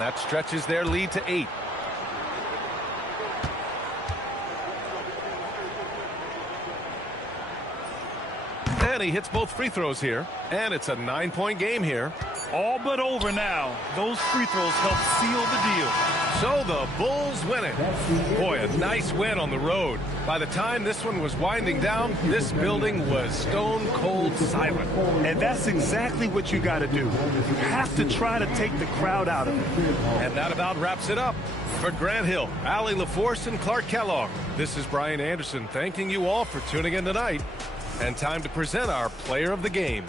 That stretches their lead to 8. And he hits both free throws here. And it's a 9-point game here. All but over now. Those free throws help seal the deal. So the Bulls win it. Boy, a nice win on the road. By the time this one was winding down, this building was stone cold silent. And that's exactly what you got to do. You have to try to take the crowd out of it. And that about wraps it up. For Grant Hill, Allie LaForce, and Clark Kellogg, this is Brian Anderson thanking you all for tuning in tonight. And time to present our player of the game.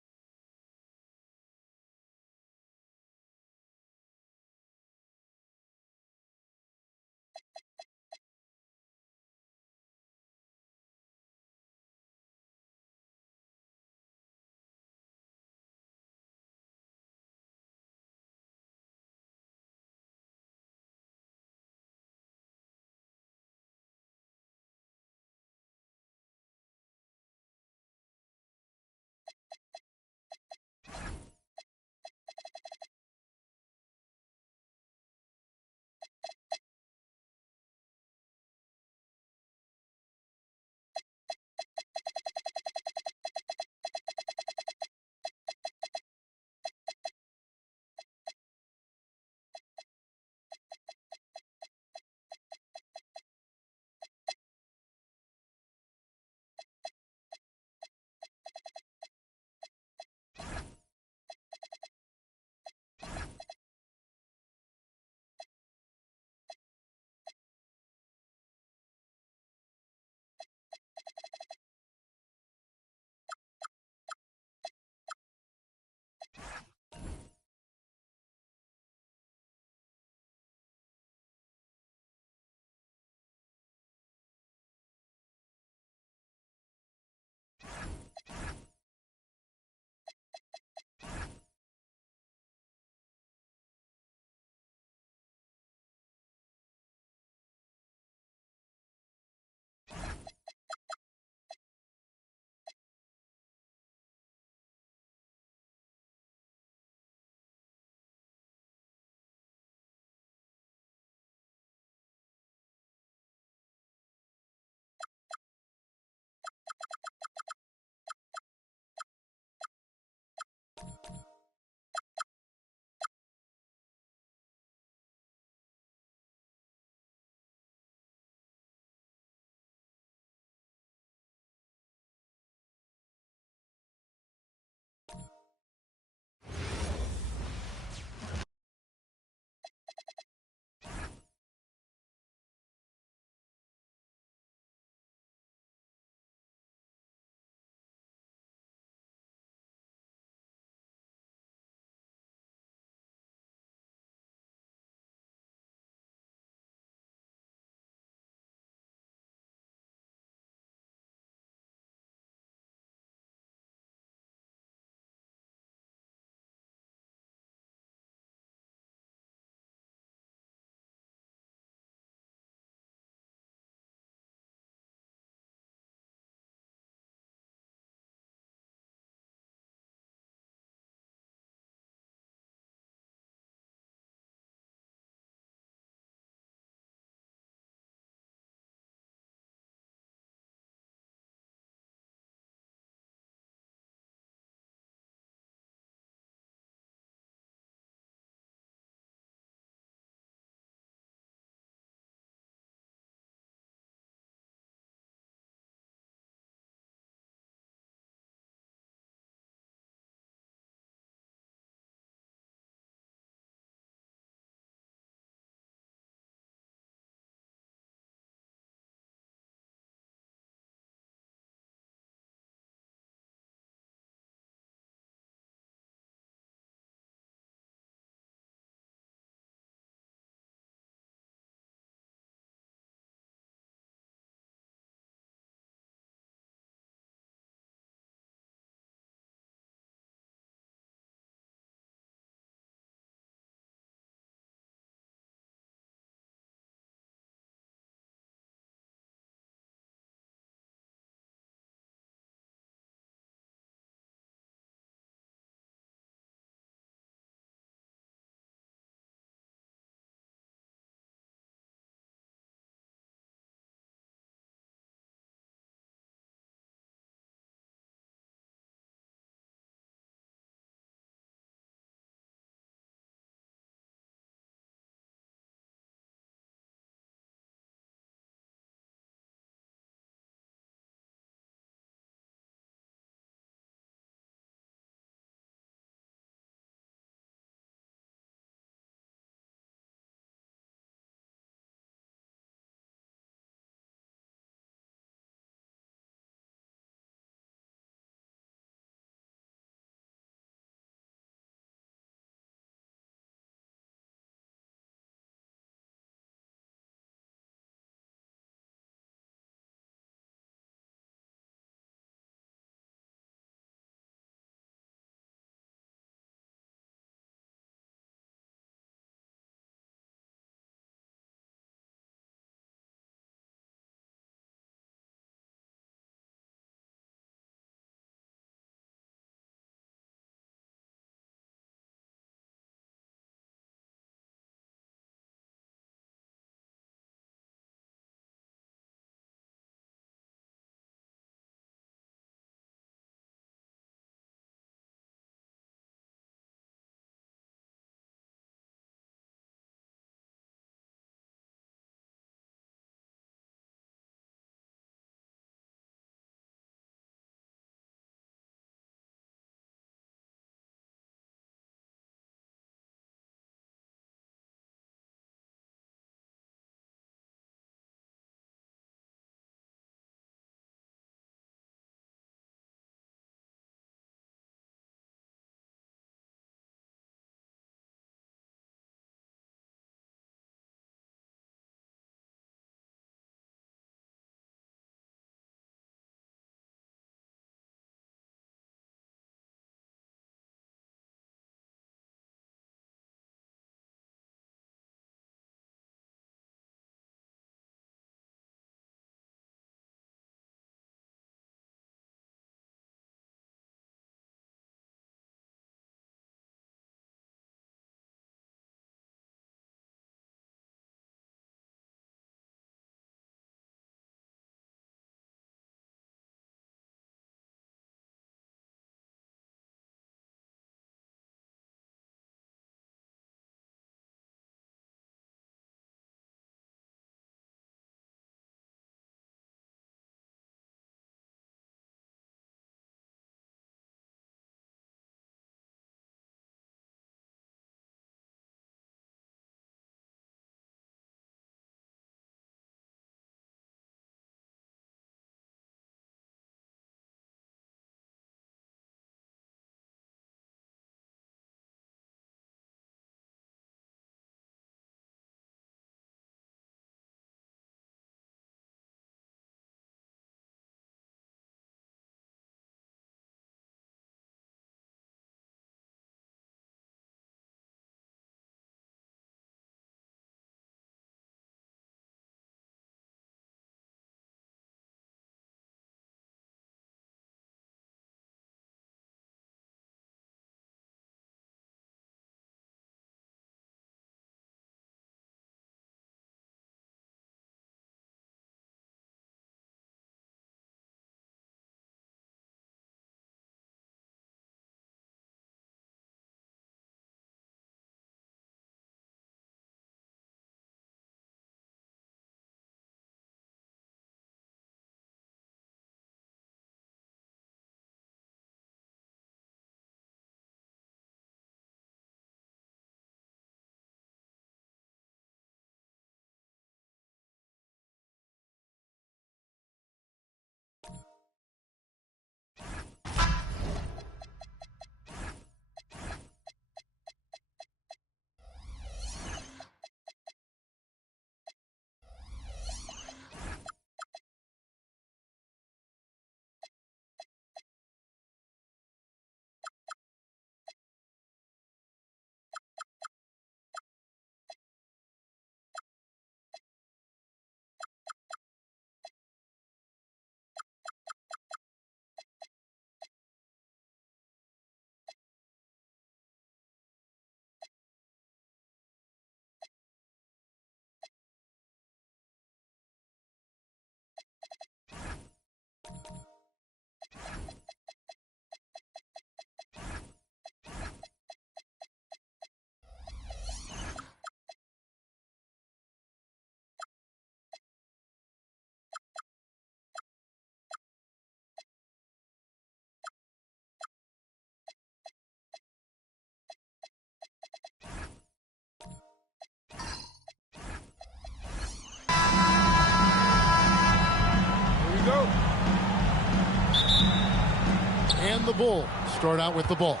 the Bulls start out with the ball.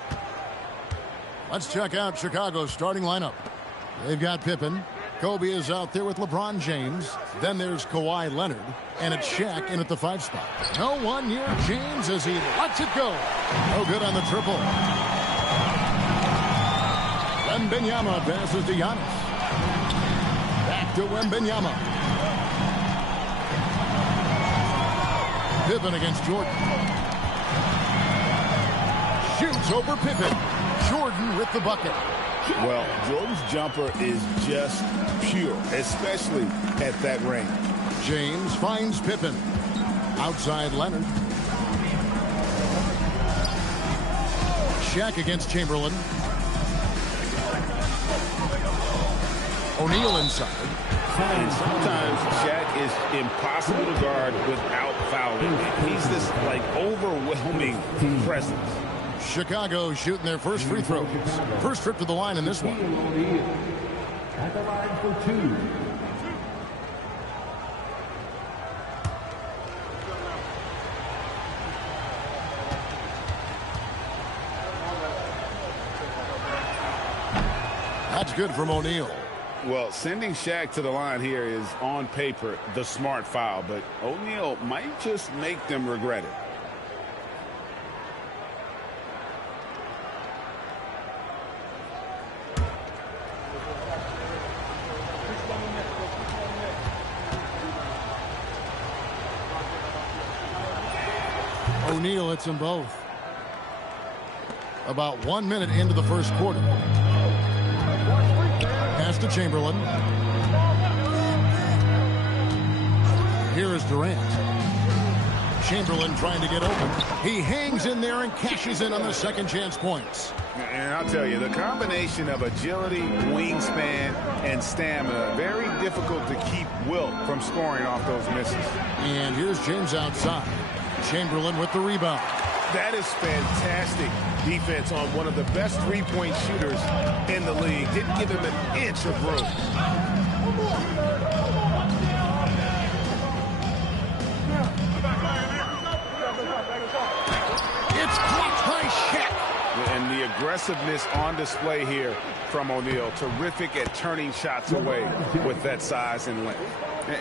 Let's check out Chicago's starting lineup. They've got Pippen. Kobe is out there with LeBron James. Then there's Kawhi Leonard. And it's Shaq in at the 5 spot. No one near James as he lets it go. No good on the triple. Wembanyama passes to Giannis. Back to Wembanyama. Pippen against Jordan. Shoots over Pippen. Jordan with the bucket. Well, Jordan's jumper is just pure, especially at that range. James finds Pippen. Outside Leonard. Shaq against Chamberlain. O'Neal inside. And sometimes Shaq is impossible to guard without fouling. He's this, like, overwhelming presence. Chicago shooting their first free throws. First trip to the line in this one. At the line for 2. That's good from O'Neal. Well, sending Shaq to the line here is, on paper, the smart foul, but O'Neal might just make them regret it. O'Neal hits them both. About 1 minute into the first quarter. Pass to Chamberlain. Here is Durant. Chamberlain trying to get open. He hangs in there and cashes in on the second chance points. And I'll tell you, the combination of agility, wingspan, and stamina, very difficult to keep Wilt from scoring off those misses. And here's James outside. Chamberlain with the rebound. That is fantastic defense on one of the best three-point shooters in the league. Didn't give him an inch of room. It's blocked by Shaq. And the aggressiveness on display here from O'Neal. Terrific at turning shots away with that size and length.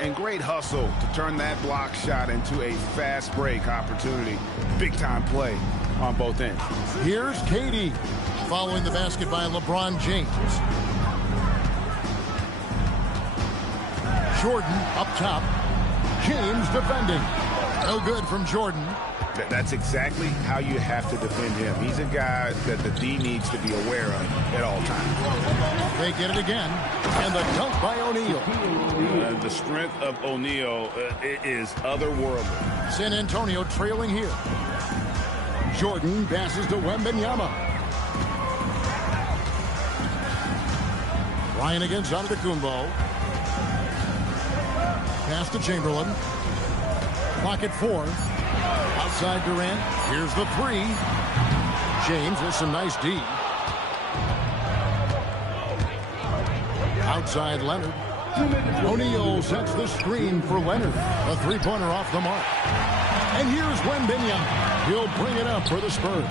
And great hustle to turn that block shot into a fast break opportunity. Big-time play on both ends. Here's KD following the basket by LeBron James. Jordan up top. James defending. No good from Jordan. That's exactly how you have to defend him. He's a guy that the D needs to be aware of at all times. They get it again. And the dunk by O'Neal. The strength of O'Neal is otherworldly. San Antonio trailing here. Jordan passes to Wembanyama. Ryan against Antetokounmpo. Pass to Chamberlain. Clock at 4. Outside Durant. Here's the 3. James with some nice D. Outside Leonard. O'Neal sets the screen for Leonard. A three-pointer off the mark. And here's Wembanyama. He'll bring it up for the Spurs.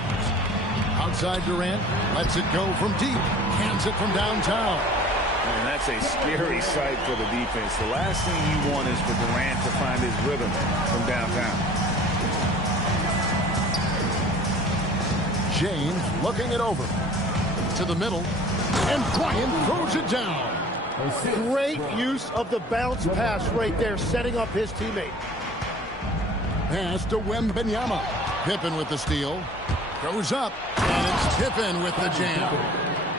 Outside Durant. Lets it go from deep. Cans it from downtown. And that's a scary sight for the defense. The last thing you want is for Durant to find his rhythm from downtown. James looking it over to the middle, and Bryant throws it down. Great use of the bounce pass right there, setting up his teammate. Pass to Wembanyama. Pippen with the steal. Goes up, and it's Pippen with the jam.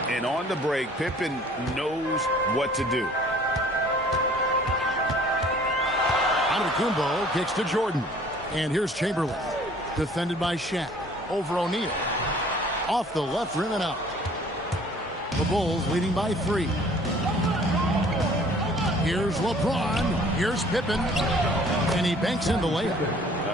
And on the break, Pippen knows what to do. Antetokounmpo kicks to Jordan. And here's Chamberlain. Defended by Shaq. Over O'Neal. Off the left rim and out. The Bulls leading by 3. Here's LeBron. Here's Pippen. And he banks in the layup.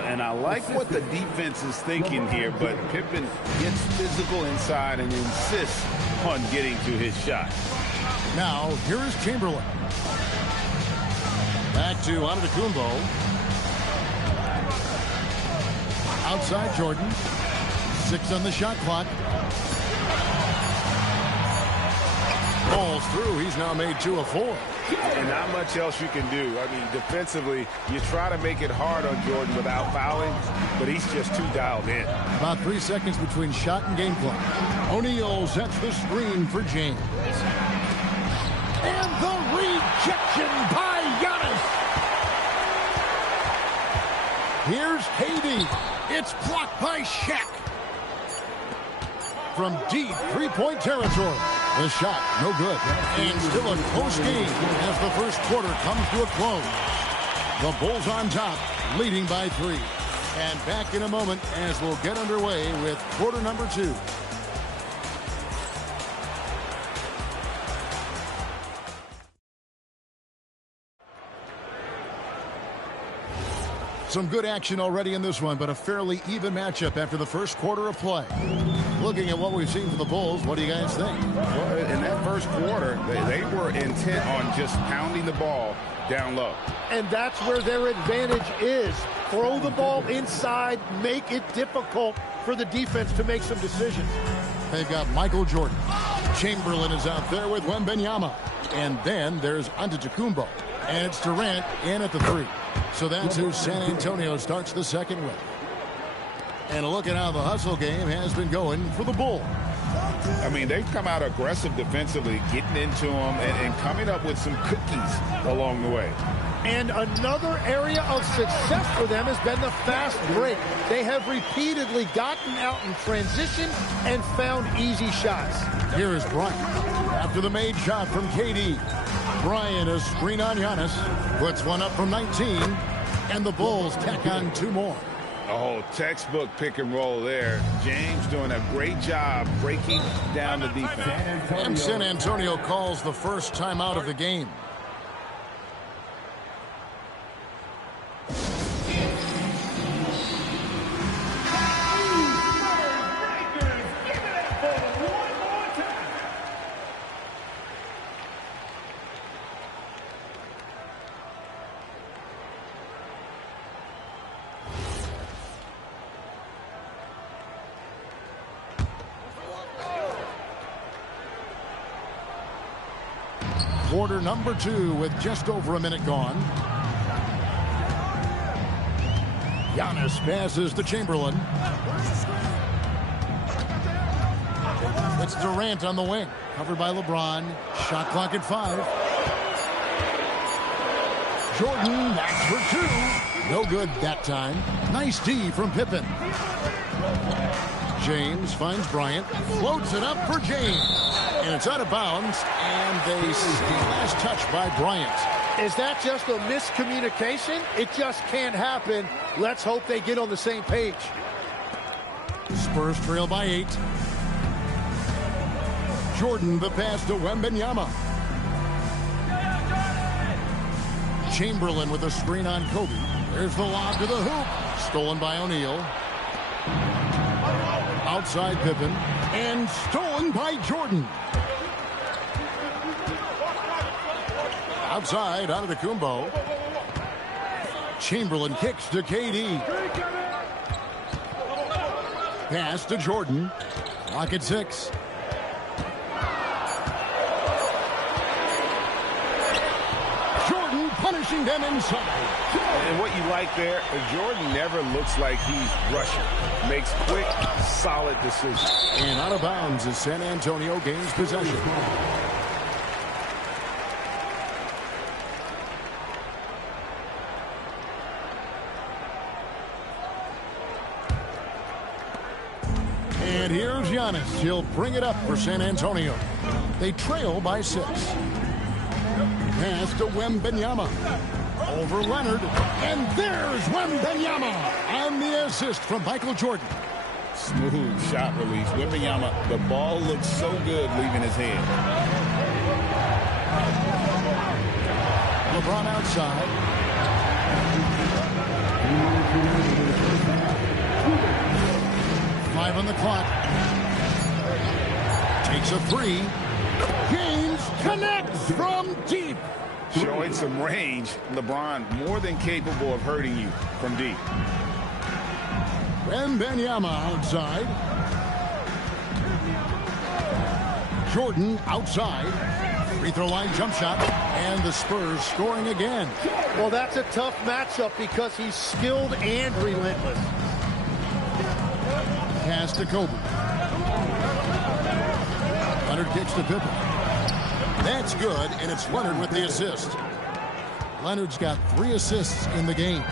And I like what the defense is thinking here, but Pippen gets physical inside and insists on getting to his shot. Now, here is Chamberlain. Back to Antetokounmpo. Outside Jordan. 6 on the shot clock. Ball's through. He's now made 2 of 4. And not much else you can do. I mean, defensively, you try to make it hard on Jordan without fouling, but he's just too dialed in. About 3 seconds between shot and game clock. O'Neal sets the screen for James. And the rejection by Giannis. Here's KD. It's blocked by Shaq. From deep three-point territory. The shot, no good. And still a close game as the first quarter comes to a close. The Bulls on top, leading by 3. And back in a moment as we'll get underway with quarter number 2. Some good action already in this one, but a fairly even matchup after the first quarter of play. Looking at what we've seen from the Bulls, what do you guys think? Well, in that first quarter, they were intent on just pounding the ball down low. And that's where their advantage is. Throw the ball inside, make it difficult for the defense to make some decisions. They've got Michael Jordan. Chamberlain is out there with Wembanyama. And then there's Antetokounmpo. And it's Durant in at the 3. So that's who San Antonio starts the second with. And a look at how the hustle game has been going for the Bulls. I mean, they've come out aggressive defensively, getting into them and coming up with some cookies along the way. And another area of success for them has been the fast break. They have repeatedly gotten out in transition and found easy shots. Here is Bryant. After the made shot from KD. Bryant, a screen on Giannis. Puts one up from 19. And the Bulls tack on 2 more. Oh, textbook pick and roll there. James doing a great job breaking down the defense. And San Antonio calls the first timeout of the game. Quarter number 2 with just over a minute gone. Giannis passes to Chamberlain. It's Durant on the wing. Covered by LeBron. Shot clock at 5. Jordan, that's for 2. No good that time. Nice D from Pippen. James finds Bryant. Floats it up for James. And it's out of bounds, and they see the last touch by Bryant. Is that just a miscommunication? It just can't happen. Let's hope they get on the same page. Spurs trail by 8. Jordan, the pass to Wembanyama. Chamberlain with a screen on Kobe. There's the lob to the hoop. Stolen by O'Neal. Outside Pippen. And stolen by Jordan. Outside, Antetokounmpo. Chamberlain kicks to KD. Pass to Jordan. Clock at 6. Jordan punishing them inside. And what you like there, Jordan never looks like he's rushing. Makes quick, solid decisions. And out of bounds as San Antonio gains possession. And here's Giannis. He'll bring it up for San Antonio. They trail by 6. Pass to Wembanyama. Over Leonard. And there's Wembanyama. And the assist from Michael Jordan. Smooth shot release. Wembanyama, the ball looks so good leaving his hand. LeBron outside. Five on the clock. Takes a 3. James connects from deep. Showing some range. LeBron more than capable of hurting you from deep. Wembanyama outside. Jordan outside. Free throw line jump shot. And the Spurs scoring again. Well, that's a tough matchup because he's skilled and relentless. Pass to Kobe. Leonard kicks to Pippen. That's good, and it's Leonard with the assist. Leonard's got 3 assists in the game.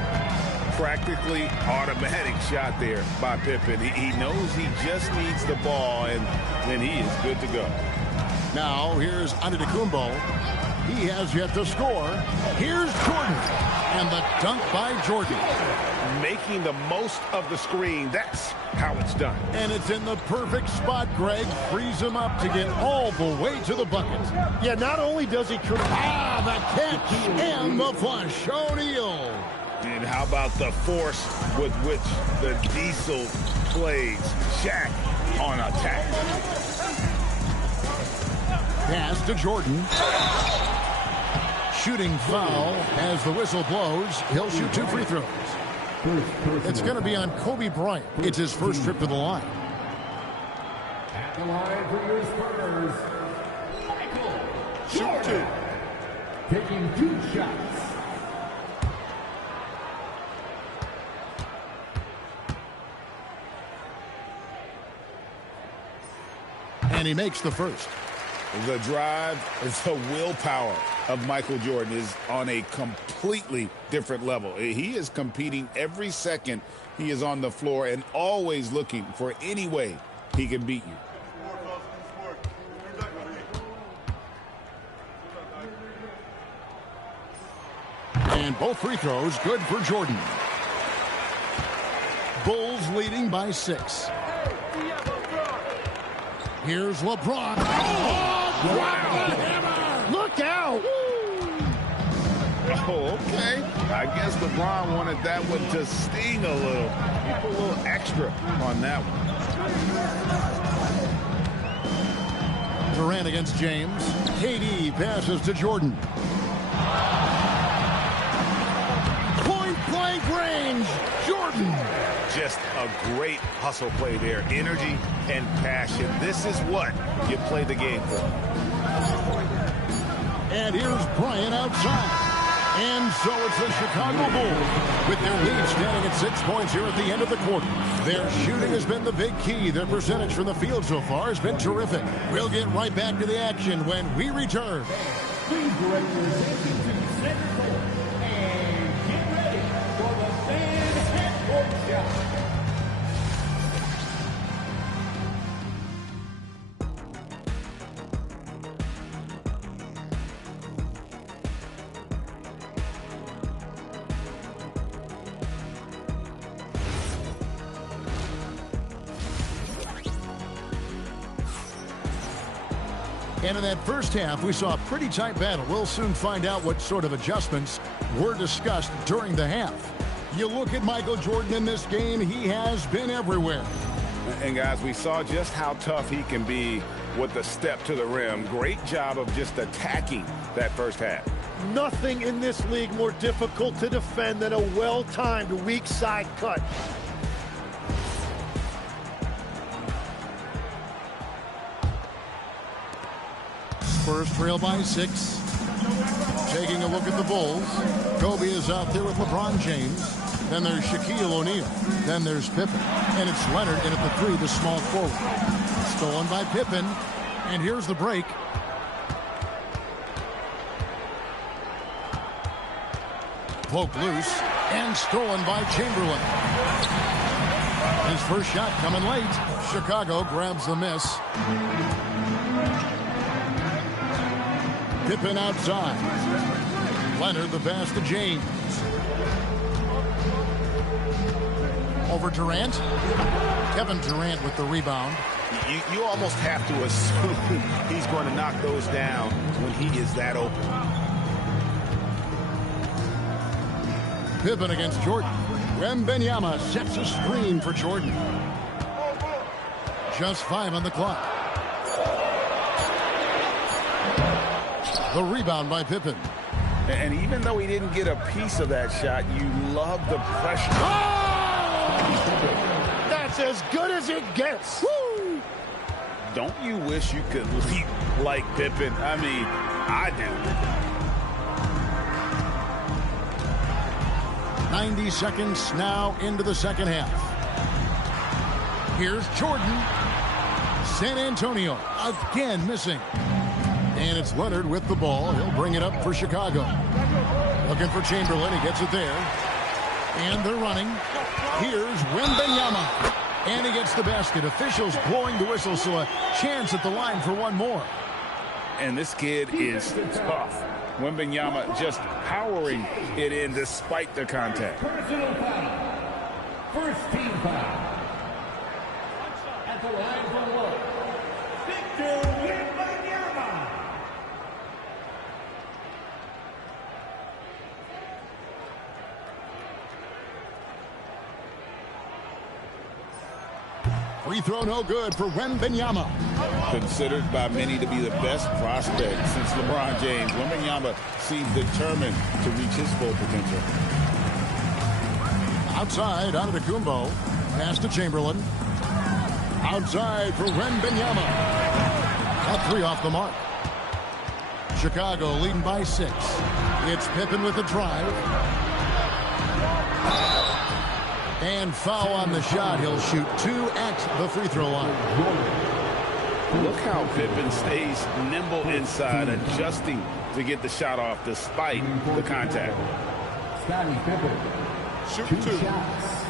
Practically automatic shot there by Pippen. He knows he just needs the ball, and then he is good to go. Now, here's Antetokounmpo. He has yet to score. Here's Jordan. And the dunk by Jordan. Making the most of the screen. That's how it's done. And it's in the perfect spot. Greg frees him up to get all the way to the bucket. Yeah, not only does he... the catch and the flush. O'Neal. And how about the force with which the Diesel plays? Shaq on attack. Pass to Jordan. Shooting foul as the whistle blows. He'll shoot 2 free throws. It's going to be on Kobe Bryant. It's his first trip to the line. At the line for your Spurs, Michael Jordan. Taking 2 shots. And he makes the first. The drive, the willpower of Michael Jordan is on a completely different level. He is competing every second he is on the floor and always looking for any way he can beat you. And both free throws good for Jordan. Bulls leading by 6. Here's LeBron. Wow! Look out! Oh, okay. I guess LeBron wanted that one to sting a little. He put a little extra on that one. Durant against James. KD passes to Jordan. Point-blank range. Jordan. Just a great hustle play there. Energy and passion. This is what you play the game for. And here's Bryant outside. And so it's the Chicago Bulls with their lead standing at 6 points here at the end of the quarter. Their shooting has been the big key. Their percentage from the field so far has been terrific. We'll get right back to the action when we return. Please direct your attention to center court and get ready for the fan half-court shot. And in that first half, we saw a pretty tight battle. We'll soon find out what sort of adjustments were discussed during the half. You look at Michael Jordan in this game, he has been everywhere. And guys, we saw just how tough he can be with the step to the rim. Great job of just attacking that first half. Nothing in this league more difficult to defend than a well-timed weak side cut. Spurs trail by 6. Taking a look at the Bulls. Kobe is out there with LeBron James. Then there's Shaquille O'Neal. Then there's Pippen. And it's Leonard in at the 3, the small forward. Stolen by Pippen. And here's the break. Poked loose. And stolen by Chamberlain. His first shot coming late. Chicago grabs the miss. Pippen outside. Leonard the pass to James. Over Durant. Kevin Durant with the rebound. You almost have to assume he's going to knock those down when he is that open. Pippen against Jordan. Wembanyama sets a screen for Jordan. Just 5 on the clock. The rebound by Pippen. And even though he didn't get a piece of that shot, you love the pressure. Oh! That's as good as it gets. Woo! Don't you wish you could leap like Pippen? I mean, I do. 90 seconds now into the second half. Here's Jordan. San Antonio again missing. And it's Leonard with the ball. He'll bring it up for Chicago. Looking for Chamberlain. He gets it there. And they're running. Here's Wembanyama. And he gets the basket. Officials blowing the whistle, so a chance at the line for one more. And this kid is tough. Wembanyama just powering it in despite the contact. Personal foul. First team foul. At the line for one. Victor Wembanyama. Free throw no good for Wembanyama. Considered by many to be the best prospect since LeBron James, Wembanyama seems determined to reach his full potential. Outside, Antetokounmpo. Pass to Chamberlain. Outside for Wembanyama. That three off the mark. Chicago leading by 6. It's Pippen with the drive. And foul on the shot. He'll shoot 2 at the free throw line. Look how Pippen stays nimble inside, adjusting to get the shot off despite the contact. Scottie Pippen. Shoot 2. Shots.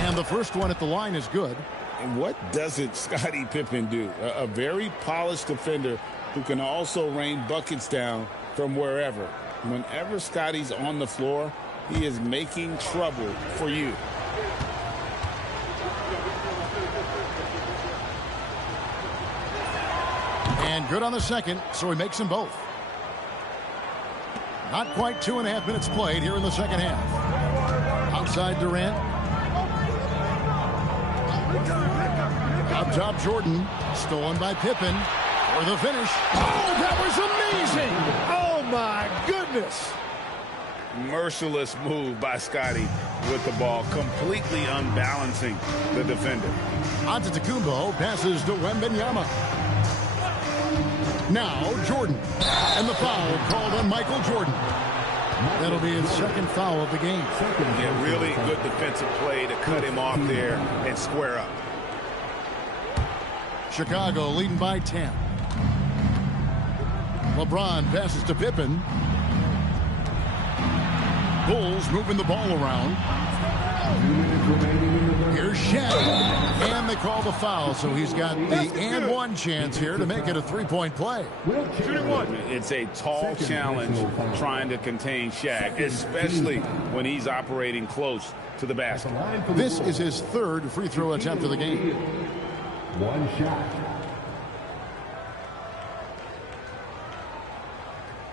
And the first one at the line is good. And what doesn't Scottie Pippen do? A very polished defender who can also rain buckets down from wherever. Whenever Scottie's on the floor, he is making trouble for you. And good on the second, so he makes them both. Not quite 2.5 minutes played here in the second half. Outside Durant. Up top Jordan. Stolen by Pippen. For the finish. Oh, that was amazing. Oh, my goodness. Merciless move by Scottie with the ball, completely unbalancing the defender. Antetokounmpo passes to Wembanyama. Now Jordan. And the foul called on Michael Jordan. That'll be his second foul of the game. Yeah, really good defensive play to cut him off there and square up. Chicago leading by 10. LeBron passes to Pippen. Bulls moving the ball around. Here's Shaq. And they call the foul, so he's got the and one chance here to make it a three-point play. It's a tall challenge trying to contain Shaq, especially when he's operating close to the basket. This is his third free throw attempt of the game. One shot.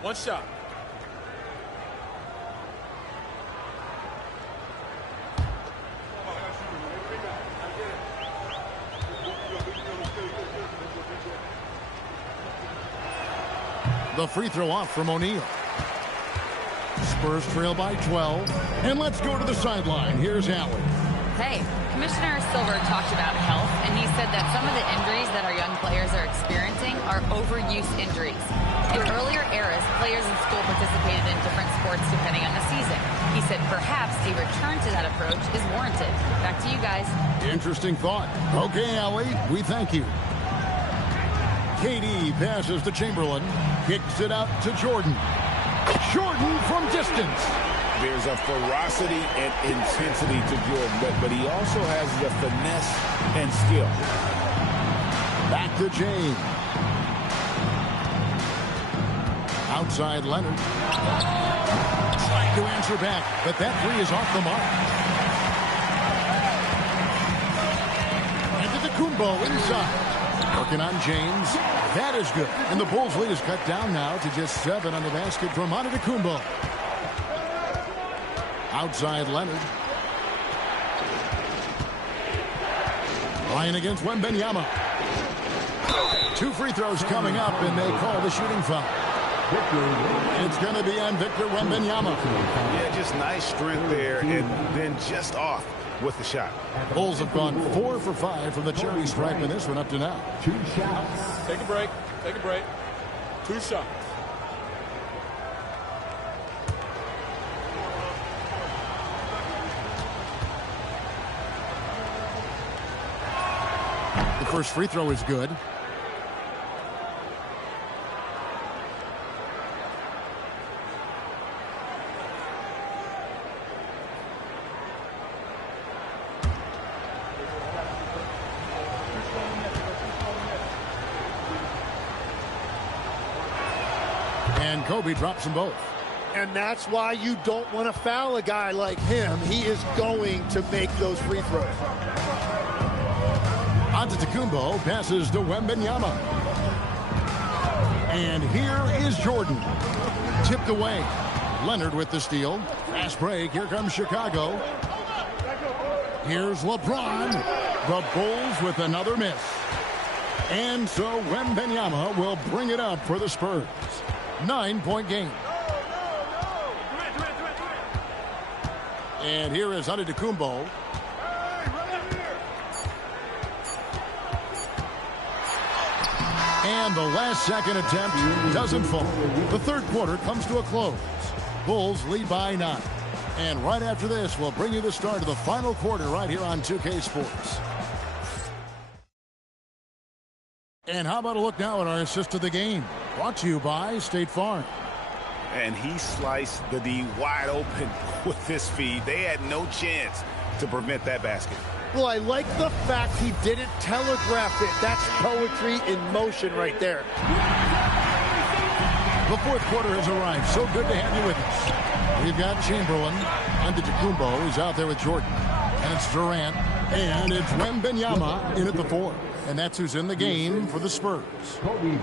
One shot. The free throw off from O'Neal. Spurs trail by 12. And let's go to the sideline. Here's Allen. Hey, Commissioner Silver talked about health, and he said that some of the injuries that our young players are experiencing are overuse injuries. In earlier eras, players in school participated in different sports depending on the season. He said perhaps a return to that approach is warranted. Back to you guys. Interesting thought. Okay, Allie, we thank you. KD passes to Chamberlain. Kicks it out to Jordan. Jordan from distance. There's a ferocity and intensity to Jordan, but he also has the finesse and skill. Back to James. Outside Leonard. Trying to answer back, but that three is off the mark. Antetokounmpo inside. Working on James. That is good. And the Bulls lead is cut down now to just 7 on the basket from Antetokounmpo. Outside Leonard. Ryan against Wembanyama. 2 free throws coming up, and they call the shooting foul. It's going to be on Victor Wembanyama. Yeah, just nice strength there, and then just off with the shot. Bulls have gone 4 for 5 from the charity stripe in this one up to now. 2 shots. Take a break. Take a break. 2 shots. The first free throw is good. And Kobe drops them both. And that's why you don't want to foul a guy like him. He is going to make those free throws. Antetokounmpo passes to Wembanyama. And here is Jordan. Tipped away. Leonard with the steal. Fast break. Here comes Chicago. Here's LeBron. The Bulls with another miss. And so Wembanyama will bring it up for the Spurs. 9-point game. And here is Antetokounmpo. And the last second attempt doesn't fall. The third quarter comes to a close. Bulls lead by 9. And right after this, we'll bring you the start of the final quarter right here on 2K Sports. And how about a look now at our assist of the game? Brought to you by State Farm. And he sliced the D wide open with this feed. They had no chance to prevent that basket. Well, I like the fact he didn't telegraph it. That's poetry in motion right there. The fourth quarter has arrived. So good to have you with us. We've got Chamberlain. Antetokounmpo is out there with Jordan. And it's Durant. And it's Wembanyama in at the 4. And that's who's in the game for the Spurs.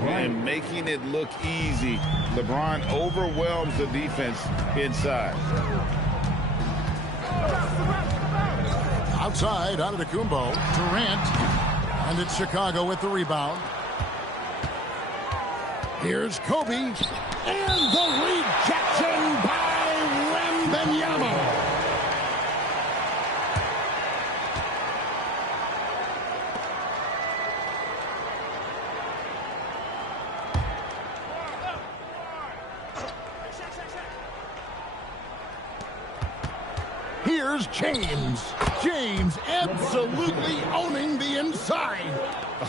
And making it look easy. LeBron overwhelms the defense inside. Outside, Antetokounmpo. Durant. And it's Chicago with the rebound. Here's Kobe. And the rejection by Wembanyama. Here's James. James absolutely owning the inside.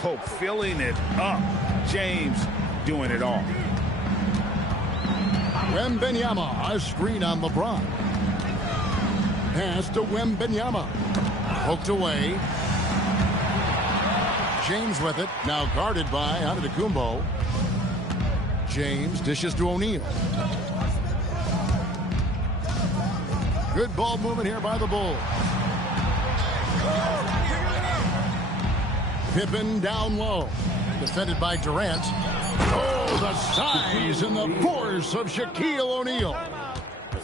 Oh, filling it up. James doing it all. Wembanyama, a screen on LeBron. Pass to Wembanyama. Poked away. James with it. Now guarded by Antetokounmpo. James dishes to O'Neal. Good ball movement here by the Bulls. Pippen down low. Defended by Durant. Oh, the size and the force of Shaquille O'Neal.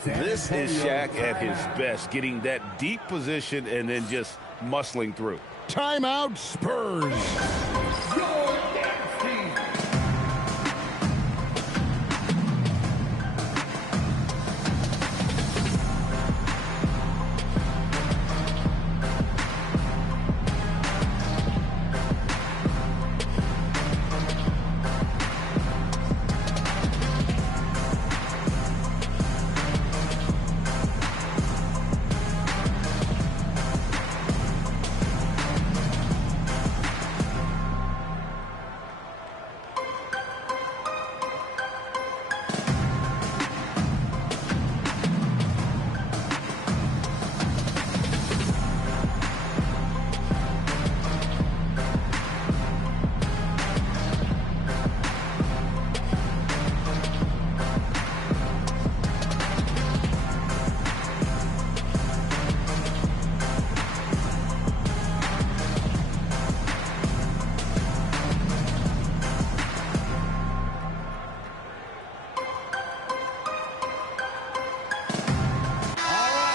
This is Shaq at his best, getting that deep position and then just muscling through. Timeout, Spurs.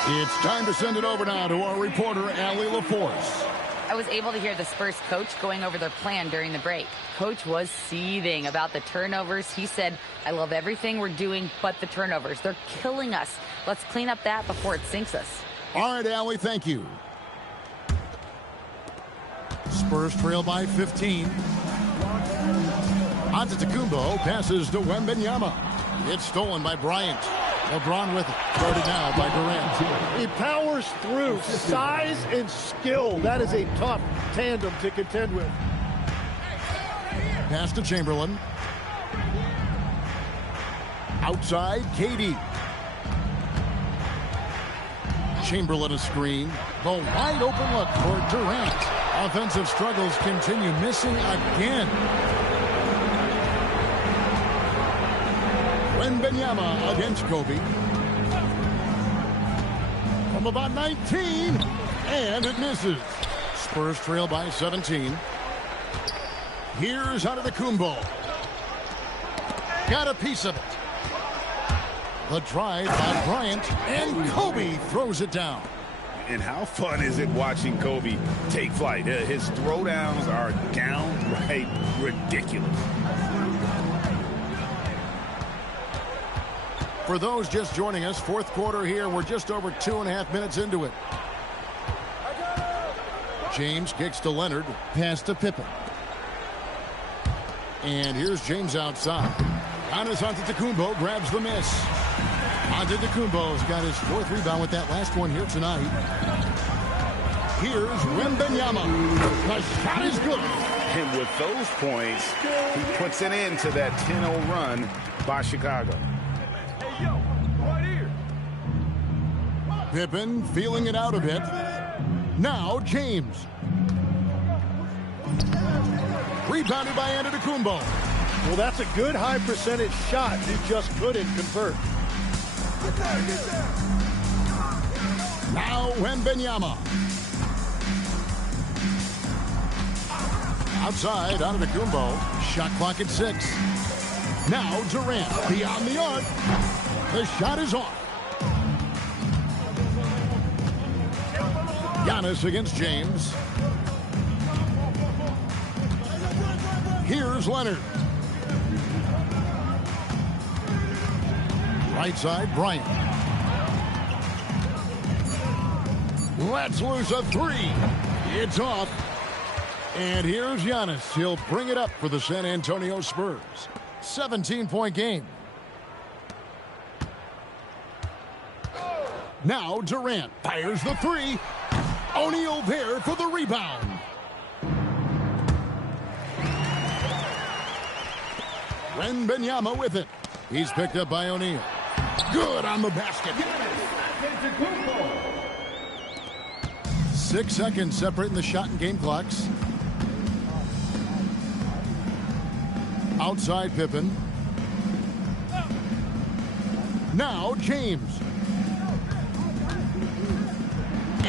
It's time to send it over now to our reporter, Allie LaForce. I was able to hear the Spurs coach going over their plan during the break. Coach was seething about the turnovers. He said, I love everything we're doing but the turnovers. They're killing us. Let's clean up that before it sinks us. All right, Allie, thank you. Spurs trail by 15. Antetokounmpo passes to Wembanyama. It's stolen by Bryant. LeBron with it. Guarded now by Durant. He powers through. Size and skill. That is a tough tandem to contend with. Pass to Chamberlain. Outside, KD. Chamberlain a screen. The wide open look for Durant. Offensive struggles continue, missing again. Wembanyama against Kobe. From about 19, and it misses. Spurs trail by 17. Here's Antetokounmpo. Got a piece of it. The drive by Bryant, and Kobe throws it down. And how fun is it watching Kobe take flight? His throwdowns are downright ridiculous. For those just joining us, fourth quarter here. We're just over 2.5 minutes into it. James kicks to Leonard. Pass to Pippen. And here's James outside. Giannis Antetokounmpo grabs the miss. Antetokounmpo's got his fourth rebound with that last one here tonight. Here's Wembanyama. The shot is good. And with those points, he puts an end to that 10-0 run by Chicago. Pippen feeling it out a bit. Now James. Rebounded by Antetokounmpo. Well, that's a good high percentage shot. He just couldn't convert. Now Wembanyama. Outside, Antetokounmpo. Shot clock at 6. Now Durant beyond the arc. The shot is off. Giannis against James. Here's Leonard. Right side, Bryant. Let's loose a three. It's off. And here's Giannis. He'll bring it up for the San Antonio Spurs. 17-point game. Now Durant fires the three. O'Neal there for the rebound. Wembanyama with it. He's picked up by O'Neal. Good on the basket. 6 seconds separating the shot and game clocks. Outside Pippen. Now James.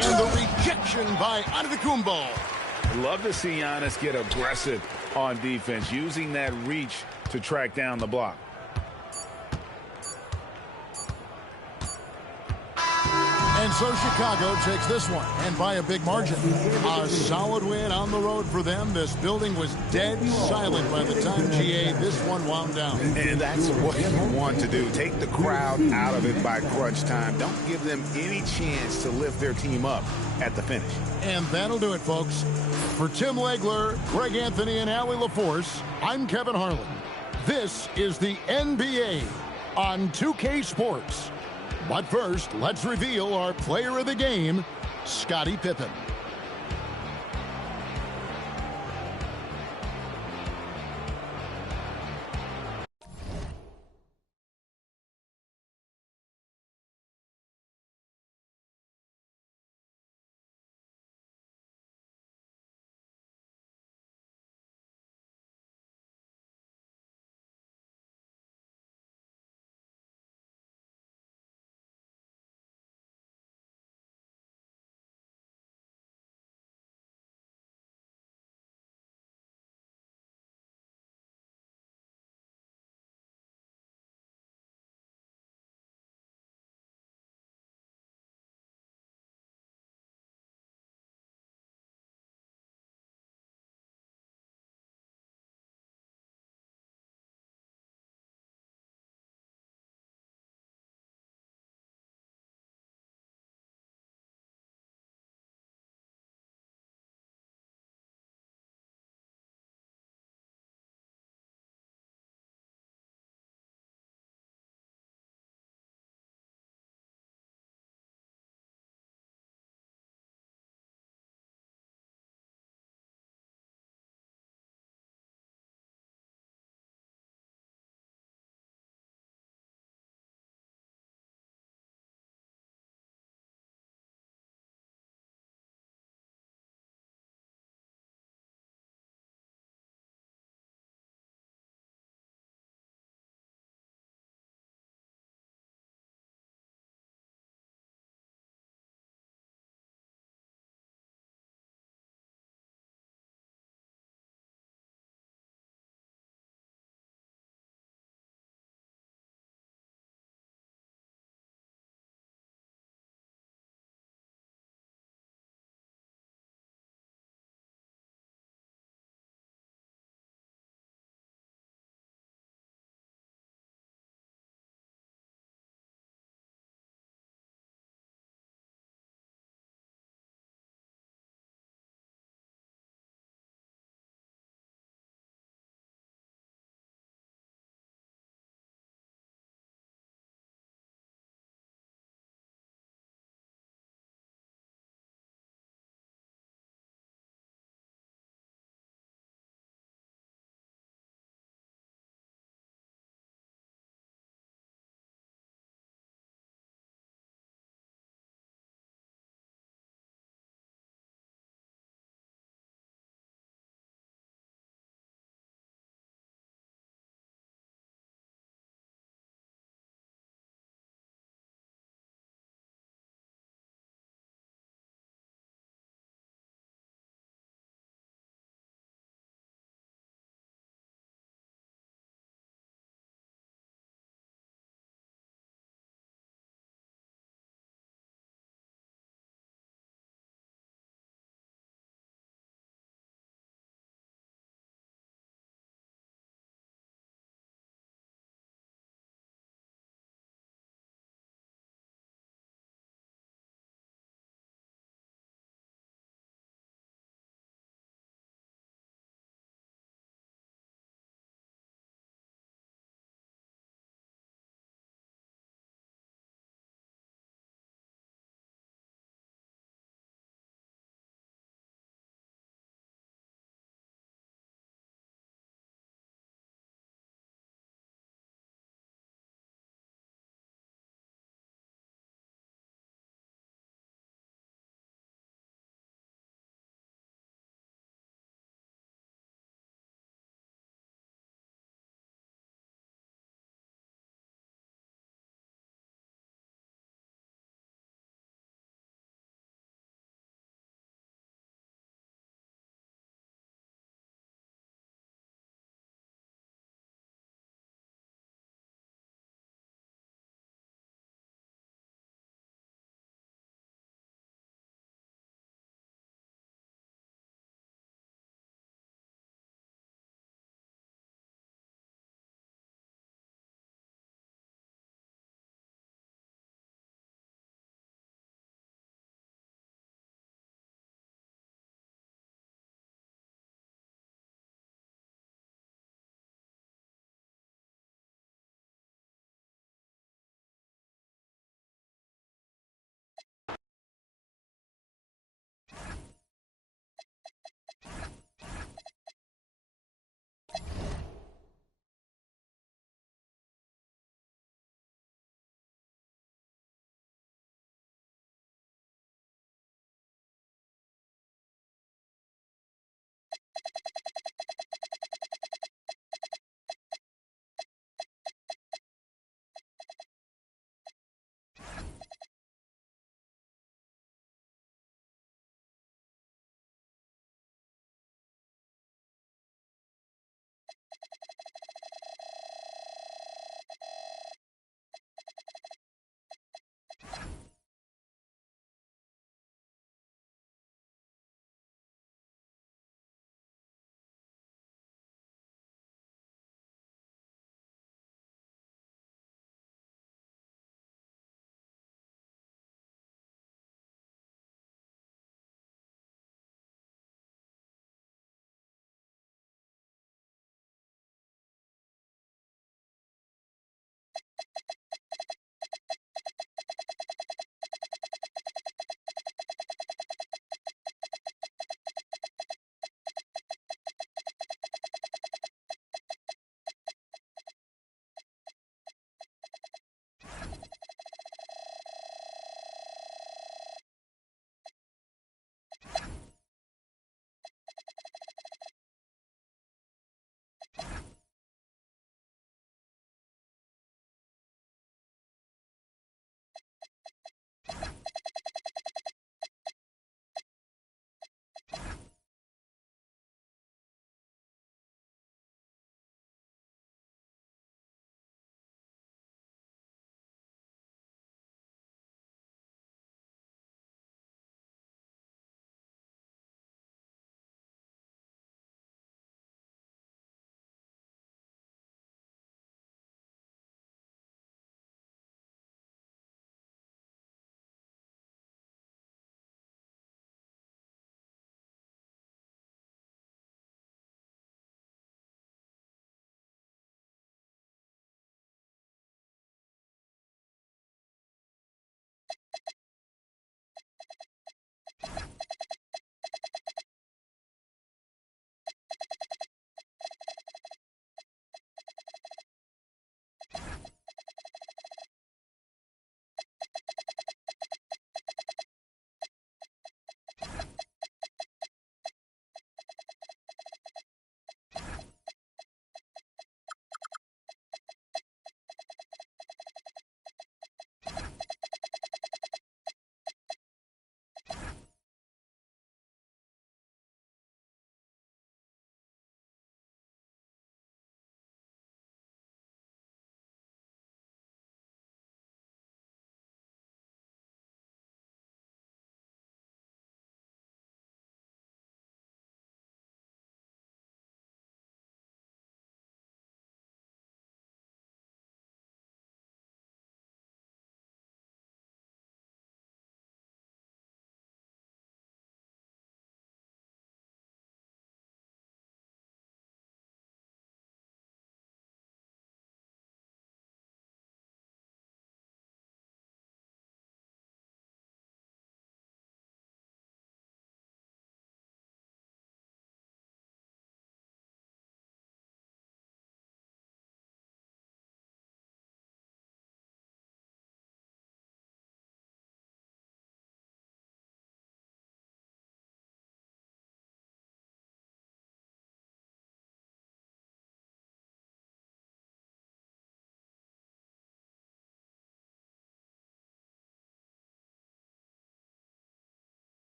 And the rejection by Antetokounmpo. Love to see Giannis get aggressive on defense, using that reach to track down the block. And so Chicago takes this one, and by a big margin. A solid win on the road for them. This building was dead silent by the time, GA, this one wound down. And that's what you want to do. Take the crowd out of it by crunch time. Don't give them any chance to lift their team up at the finish. And that'll do it, folks. For Tim Legler, Greg Anthony, and Allie LaForce, I'm Kevin Harlan. This is the NBA on 2K Sports. But first, let's reveal our player of the game, Scottie Pippen.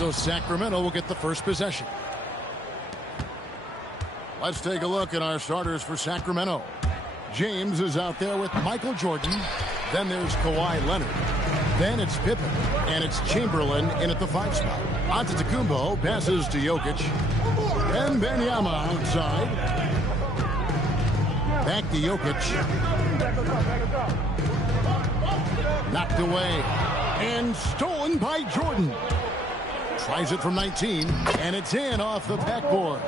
So Sacramento will get the first possession. Let's take a look at our starters for Sacramento. James is out there with Michael Jordan. Then there's Kawhi Leonard. Then it's Pippen. And it's Chamberlain in at the 5 spot. Antetokounmpo passes to Jokic. And Wembanyama outside. Back to Jokic. Knocked away. And stolen by Jordan. Tries it from 19, and it's in off the backboard.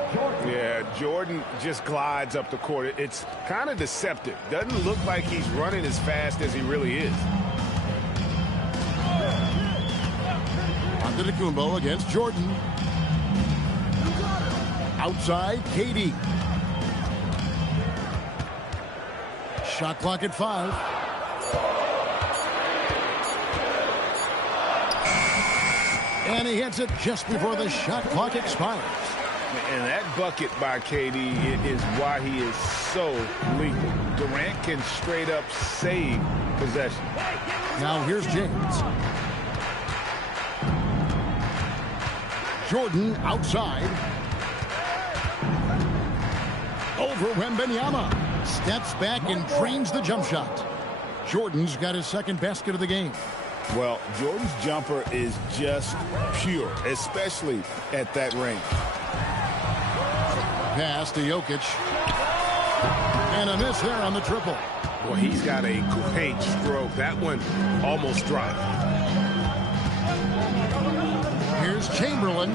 Yeah, Jordan just glides up the court. It's kind of deceptive. Doesn't look like he's running as fast as he really is. Antetokounmpo against Jordan. Outside, KD. Shot clock at 5. And he hits it just before the shot clock expires. And that bucket by KD is why he is so lethal. Durant can straight up save possession. Now here's James. Jordan outside. Over Wembanyama. Steps back and trains the jump shot. Jordan's got his second basket of the game. Well, Jordan's jumper is just pure, especially at that range. Pass to Jokic. And a miss there on the triple. Well, he's got a great stroke. That one almost dropped. Here's Chamberlain.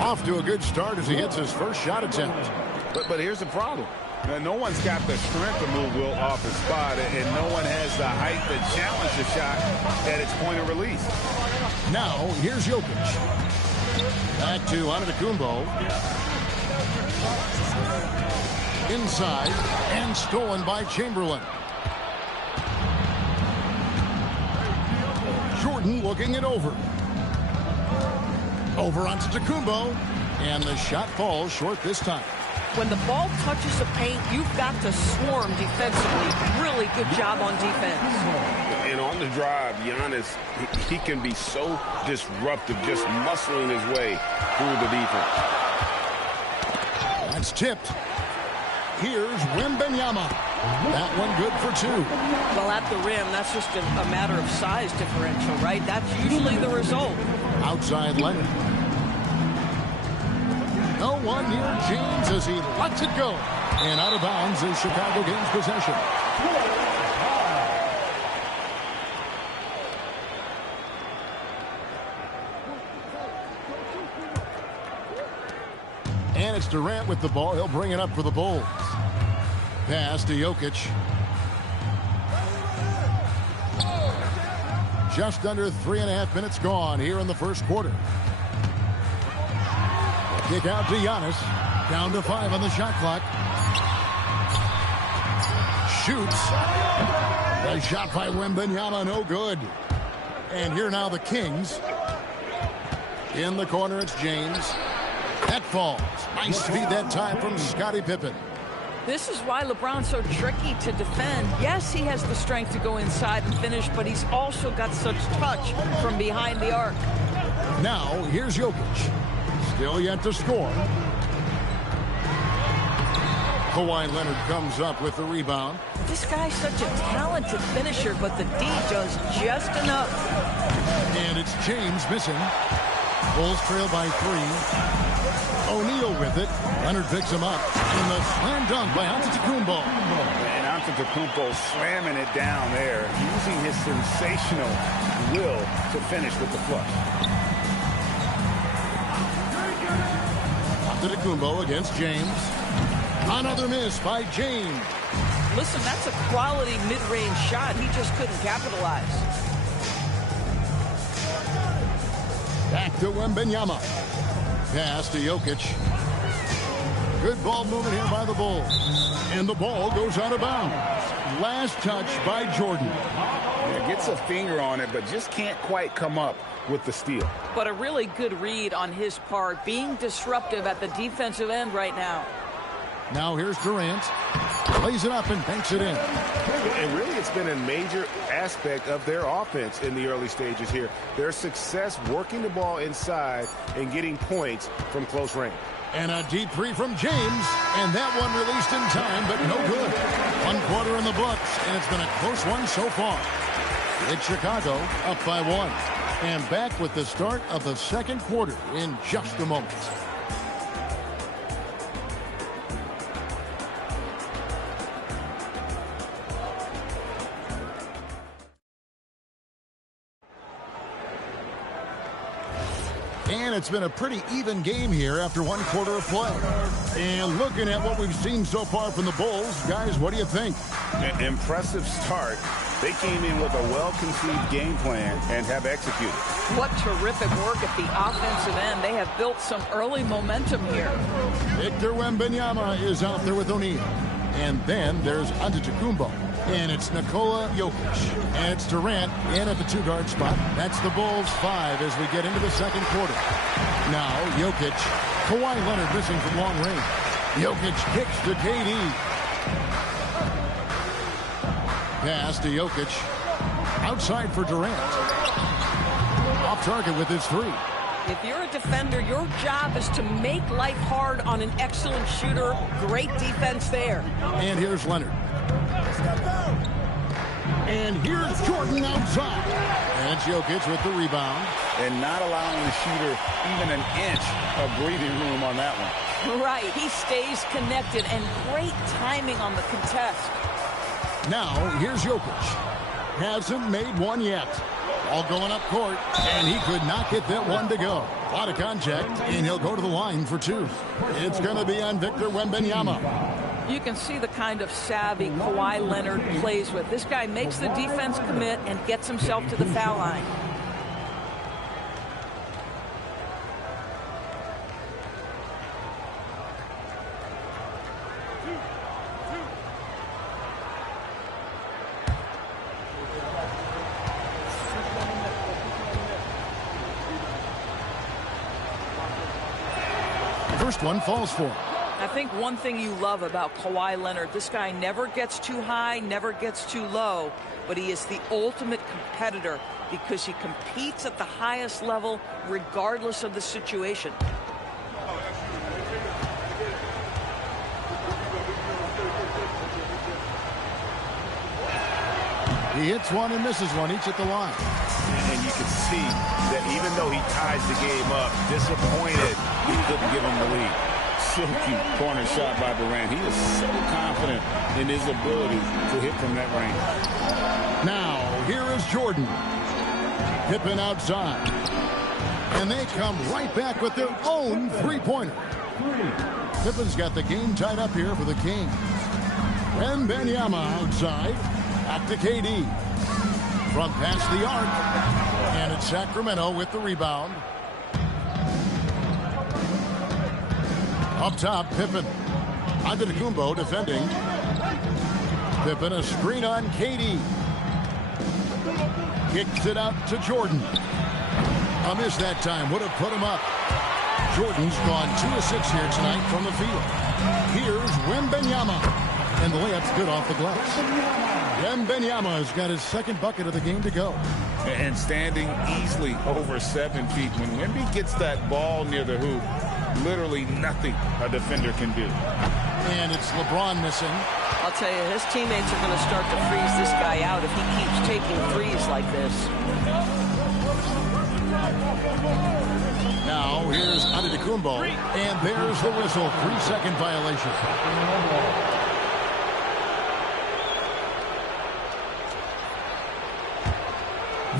Off to a good start as he hits his first shot attempt. But here's the problem. Now, no one's got the strength to move Will off the spot, and no one has the height to challenge the shot at its point of release. Now, here's Jokic. Back to Antetokounmpo. Inside, and stolen by Chamberlain. Jordan looking it over. Over Antetokounmpo, and the shot falls short this time. When the ball touches the paint, you've got to swarm defensively. Really good job on defense. And on the drive, Giannis, he can be so disruptive, just muscling his way through the defense. That's tipped. Here's Wembanyama. That one good for 2. Well, at the rim, that's just a matter of size differential, right? That's usually the result. Outside Leonard. No one near James as he lets it go. And out of bounds as Chicago gains possession. And it's Durant with the ball. He'll bring it up for the Bulls. Pass to Jokic. Just under 3.5 minutes gone here in the first quarter. Kick out to Giannis. Down to 5 on the shot clock. Shoots. The shot by Wembanyama, no good. And here now the Kings. In the corner, it's James. That falls. Nice feed that time from Scottie Pippen. This is why LeBron's so tricky to defend. Yes, he has the strength to go inside and finish, but he's also got such touch from behind the arc. Now, here's Jokic. Still yet to score. Kawhi Leonard comes up with the rebound. This guy's such a talented finisher, but the D does just enough. And it's James missing. Bulls trail by 3. O'Neal with it. Leonard picks him up. And the slam dunk by Antetokounmpo. And Antetokounmpo slamming it down there, using his sensational will to finish with the flush. Antetokounmpo against James. Another miss by James. Listen, that's a quality mid-range shot. He just couldn't capitalize. Back to Wembanyama. Pass to Jokic. Good ball movement here by the Bulls. And the ball goes out of bounds. Last touch by Jordan. Yeah, gets a finger on it, but just can't quite come up with the steal. But a really good read on his part, being disruptive at the defensive end right now. Now here's Durant. Lays it up and banks it in. And really, it's been a major aspect of their offense in the early stages here. Their success working the ball inside and getting points from close range. And a deep three from James. And that one released in time, but no good. 1 quarter in the books, and it's been a close one so far. It's Chicago up by 1. And back with the start of the second quarter in just a moment. And it's been a pretty even game here after 1 quarter of play. And looking at what we've seen so far from the Bulls, guys, what do you think? An impressive start. They came in with a well-conceived game plan and have executed. What terrific work at the offensive end. They have built some early momentum here. Victor Wembanyama is out there with O'Neal. And then there's Antetokounmpo. And it's Nikola Jokic. And it's Durant in at the 2-guard spot. That's the Bulls 5 as we get into the second quarter. Now Jokic. Kawhi Leonard missing from long range. Jokic kicks to KD. Pass to Jokic. Outside for Durant. Off target with his 3. If you're a defender, your job is to make life hard on an excellent shooter. Great defense there. And here's Leonard. And here's Jordan outside. And it's Jokic with the rebound. And not allowing the shooter even an inch of breathing room on that one. Right. He stays connected, and great timing on the contest. Now, here's Jokic. Hasn't made one yet. All going up court, and he could not get that one to go. A lot of contact, and he'll go to the line for 2. It's going to be on Victor Wembanyama. You can see the kind of savvy Kawhi Leonard plays with. This guy makes the defense commit and gets himself to the foul line. First one falls for him. I think one thing you love about Kawhi Leonard, this guy never gets too high, never gets too low, but he is the ultimate competitor because he competes at the highest level regardless of the situation. He hits one and misses one, each at the line. And you can see that even though he ties the game up, disappointed he couldn't give him the lead. Silky corner shot by Durant. He is so confident in his ability to hit from that range. Now, here is Jordan. Pippen outside. And they come right back with their own three-pointer. Pippen's got the game tied up here for the Kings. Wembanyama outside. Back to KD. From past the arc. And it's Sacramento with the rebound. Up top, Pippen. Antetokounmpo defending. Pippen a screen on KD. Kicks it out to Jordan. A miss that time. Would have put him up. Jordan's gone 2 of 6 here tonight from the field. Here's Wembanyama. And the layup's good off the glass. Wembanyama has got his second bucket of the game to go. And standing easily over 7 feet. When Wemby gets that ball near the hoop, literally nothing a defender can do. And it's LeBron missing. I'll tell you, his teammates are going to start to freeze this guy out if he keeps taking threes like this. Now, here's Antetokounmpo. And there's the whistle. 3-second violation.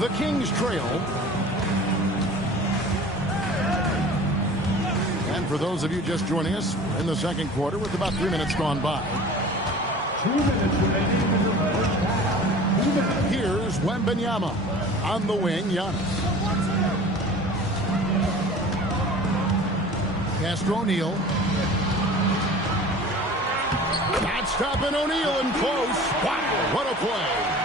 The Kings trail. And for those of you just joining us in the second quarter with about 3 minutes gone by. 2 minutes remaining in the first half. 2 minutes. Here's Wembanyama. On the wing, Giannis. Castro O'Neal. Not stopping O'Neal in close. Wow, what a play.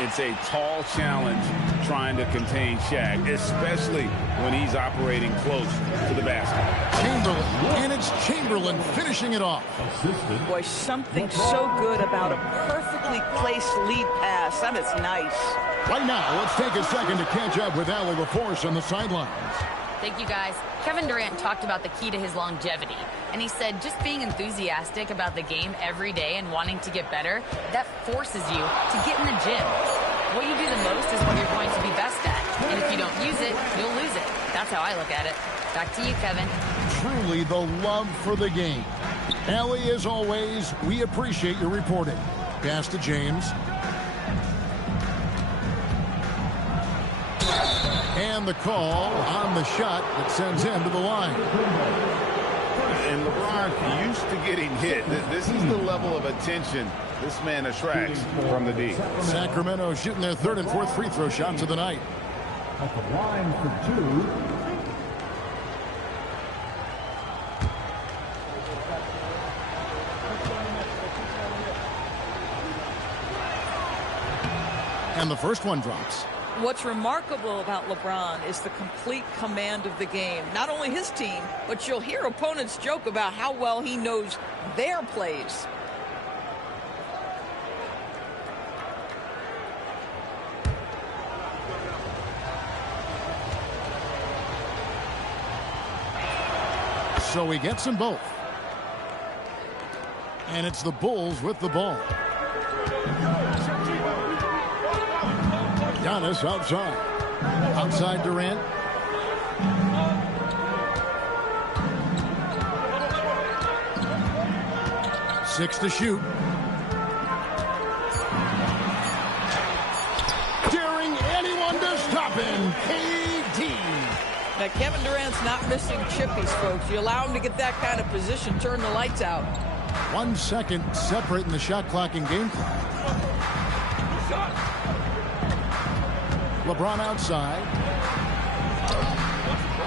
It's a tall challenge trying to contain Shaq, especially when he's operating close to the basket. Chamberlain, and it's Chamberlain finishing it off. Boy, something so good about a perfectly placed lead pass. That is nice. Right now, let's take a second to catch up with Allie LaForce on the sidelines. Thank you, guys. Kevin Durant talked about the key to his longevity, and he said just being enthusiastic about the game every day and wanting to get better, that forces you to get in the gym. What you do the most is what you're going to be best at, and if you don't use it, you'll lose it. That's how I look at it. Back to you, Kevin. Truly the love for the game. Allie, as always, we appreciate your reporting. Pass to James. And the call on the shot that sends him to the line. And LeBron used to getting hit. This is the level of attention this man attracts from the D. Sacramento shooting their third and fourth free throw shots of the night. At the line for two. And the first one drops. What's remarkable about LeBron is the complete command of the game. Not only his team, but you'll hear opponents joke about how well he knows their plays. So he gets them both. And it's the Bulls with the ball. Giannis outside. Outside Durant. Six to shoot. Daring anyone to stop him. KD. Now, Kevin Durant's not missing chippies, folks. You allow him to get that kind of position, turn the lights out. 1 second separating the shot clock and game clock. LeBron outside.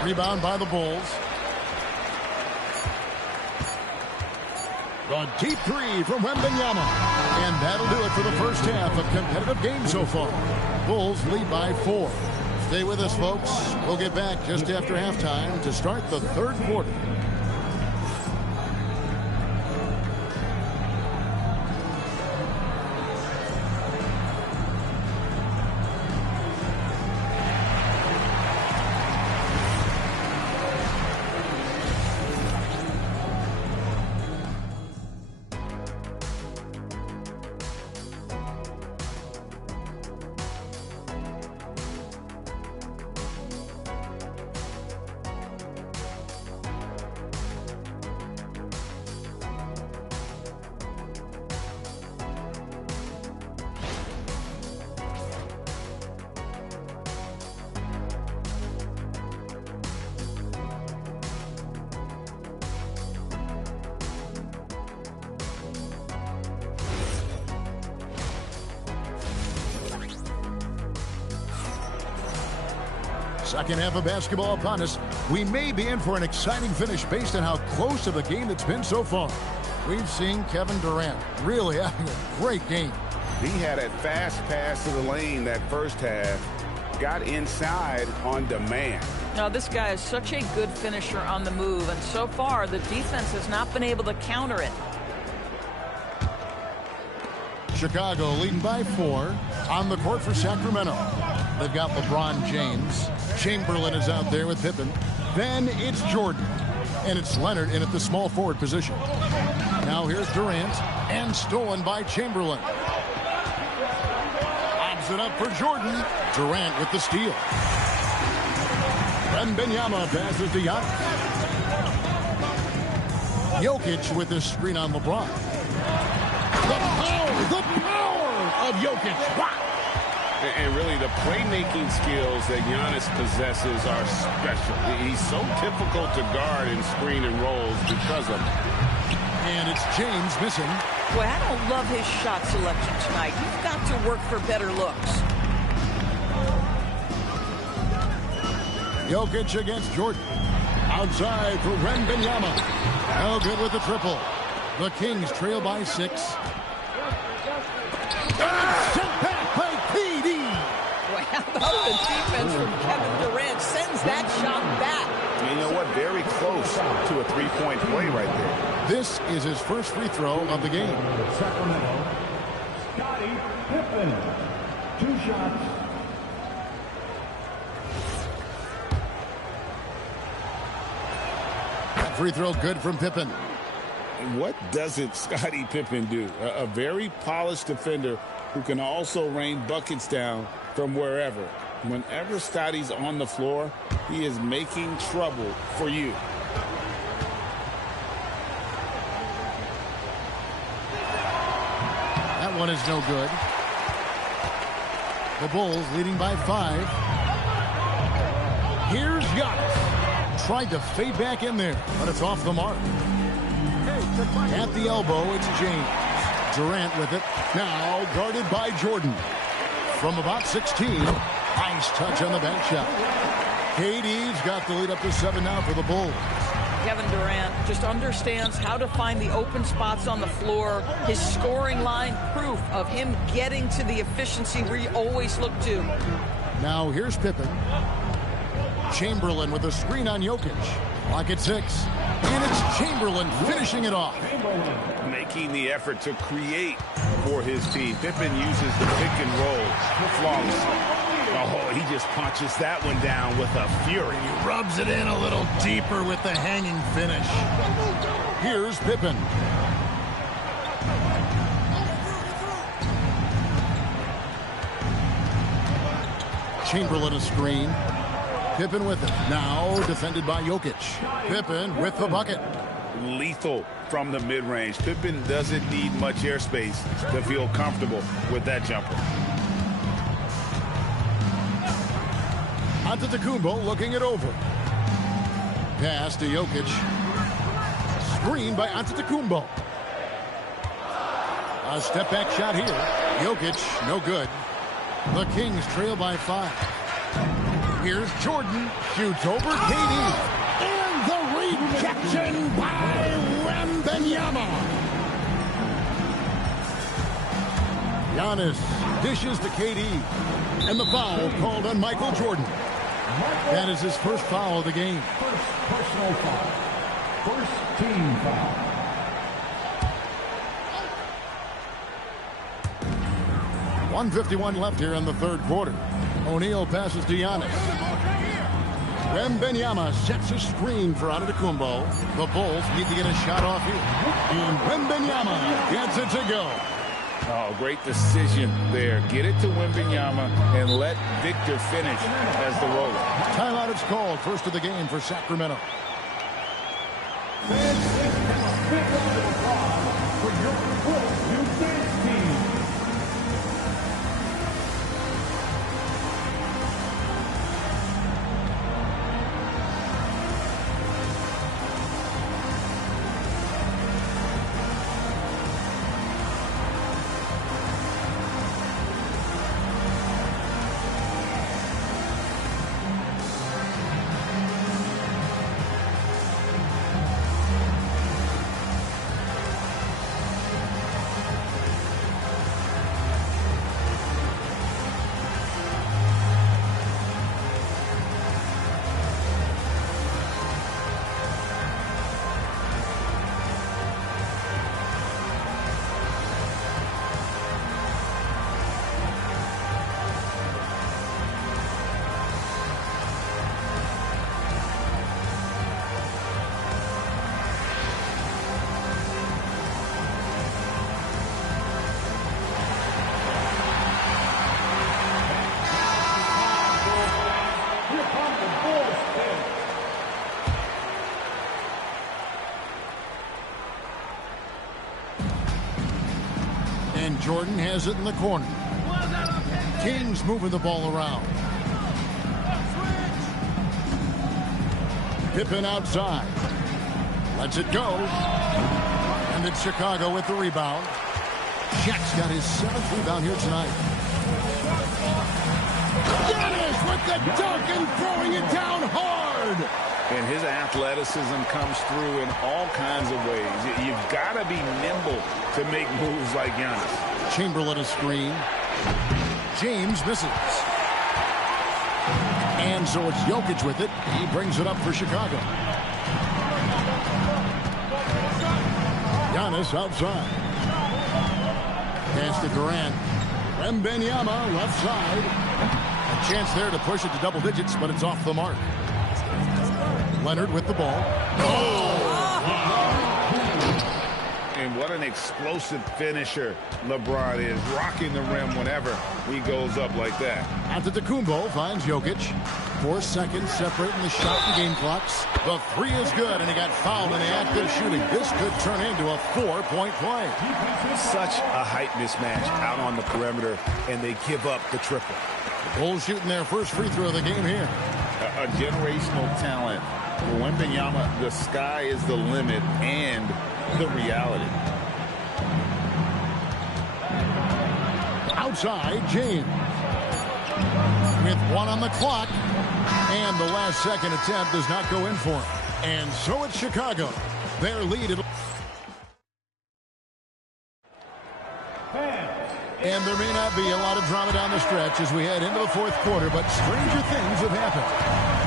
Rebound by the Bulls. The deep three from Wembanyama. And that'll do it for the first half of competitive games so far. Bulls lead by 4. Stay with us, folks. We'll get back just after halftime to start the third quarter. Second half of basketball upon us. We may be in for an exciting finish based on how close of a game it's been so far. We've seen Kevin Durant really having a great game. He had a fast pass to the lane that first half. Got inside on demand. Now, this guy is such a good finisher on the move, and so far the defense has not been able to counter it. Chicago leading by 4 on the court for Sacramento. They've got LeBron James. Chamberlain is out there with Pippen. Then it's Jordan. And it's Leonard in at the small forward position. Now here's Durant. And stolen by Chamberlain. Lobs it up for Jordan. Durant with the steal. Wembanyama passes to Giannis. Jokic with the screen on LeBron. The power of Jokic. Wow. And really, the playmaking skills that Giannis possesses are special. He's so difficult to guard and screen and rolls because of it. And it's James missing. Boy, I don't love his shot selection tonight. You've got to work for better looks. Jokic against Jordan. Outside for Wembanyama. No good with the triple. The Kings trail by 6. Sent back by KD. Boy, how of the defense from Kevin Durant sends that shot back. You know what? Very close to a three-point play right there. This is his first free throw of the game. Sacramento, Scottie Pippen. 2 shots. That free throw good from Pippen. What doesn't Scottie Pippen do? A very polished defender who can also rain buckets down from wherever. Whenever Scottie's on the floor, he is making trouble for you. That one is no good. The Bulls leading by 5. Here's Giannis. Tried to fade back in there, but it's off the mark. At the elbow, it's James. Durant with it. Now guarded by Jordan. From about 16. Nice touch on the bank shot. KD's got the lead up to 7 now for the Bulls. Kevin Durant just understands how to find the open spots on the floor. His scoring line, proof of him getting to the efficiency we always look to. Now here's Pippen. Chamberlain with a screen on Jokic. Clock at 6. And it's Chamberlain finishing it off. Making the effort to create for his team. Pippen uses the pick and roll flawlessly. Oh, he just punches that one down with a fury. He rubs it in a little deeper with the hanging finish. Here's Pippen. Chamberlain a screen. Pippen with it. Now defended by Jokic. Pippen with the bucket. Lethal from the mid-range. Pippen doesn't need much airspace to feel comfortable with that jumper. Antetokounmpo looking it over. Pass to Jokic. Screen by Antetokounmpo. A step-back shot here. Jokic, no good. The Kings trail by 5. Here's Jordan. Shoots over KD. And the rejection by Wembanyama. Giannis dishes to KD. And the foul called on Michael Jordan. That is his first foul of the game. First personal foul. First team foul. .151 left here in the third quarter. O'Neal passes to Giannis. Wembanyama sets a screen for Antetokounmpo. The Bulls need to get a shot off here. And Wembanyama gets it to go. Oh, great decision there. Get it to Wembanyama and let Victor finish as the roller. Timeout is called. First of the game for Sacramento. And Jordan has it in the corner. Kings moving the ball around. Pippen outside. Lets it go. And it's Chicago with the rebound. Shaq's got his 7th rebound here tonight. Giannis with the dunk and throwing it down hard. And his athleticism comes through in all kinds of ways. You've got to be nimble to make moves like Giannis. Chamberlain a screen. James misses. And so it's Jokic with it. He brings it up for Chicago. Giannis outside. Pass to Durant. Wembanyama left side. A chance there to push it to double digits, but it's off the mark. Leonard with the ball. And what an explosive finisher LeBron is, rocking the rim whenever he goes up like that. Antetokounmpo finds Jokic. 4 seconds separating the shot and game clocks. The three is good, and he got fouled in the act of shooting. This could turn into a 4-point play. Such a height mismatch out on the perimeter, and they give up the triple. Bulls shooting their first free throw of the game here. A generational talent. For Wembanyama, the sky is the limit and the reality. Outside, James. With 1 on the clock. And the last second attempt does not go in for him. And so it's Chicago. Their lead. And there may not be a lot of drama down the stretch as we head into the fourth quarter, but stranger things have happened.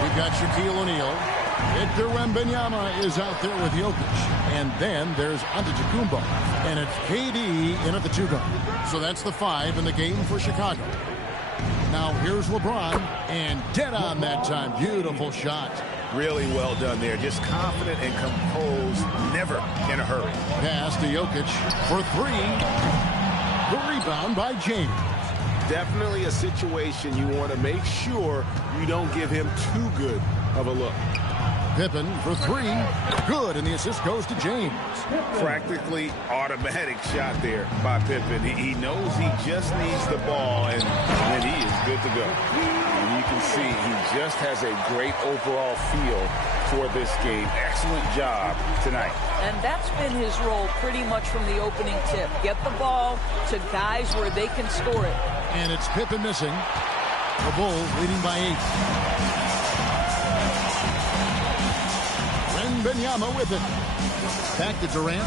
We've got Shaquille O'Neal. Victor Wembanyama is out there with Jokic. And then there's Antetokounmpo. And it's KD in at the 2 guard. So that's the 5 in the game for Chicago. Now here's LeBron. And dead on that time. Beautiful shot. Really well done there. Just confident and composed. Never in a hurry. Pass to Jokic for 3. The rebound by James. Definitely a situation you want to make sure you don't give him too good of a look. Pippen for 3. Good, and the assist goes to James. Practically automatic shot there by Pippen. He knows he just needs the ball, and he is good to go. And you can see he just has a great overall feel for this game. Excellent job tonight. And that's been his role pretty much from the opening tip. Get the ball to guys where they can score it. And it's Pippen missing. The Bulls leading by 8. Wembanyama with it. Back to Durant.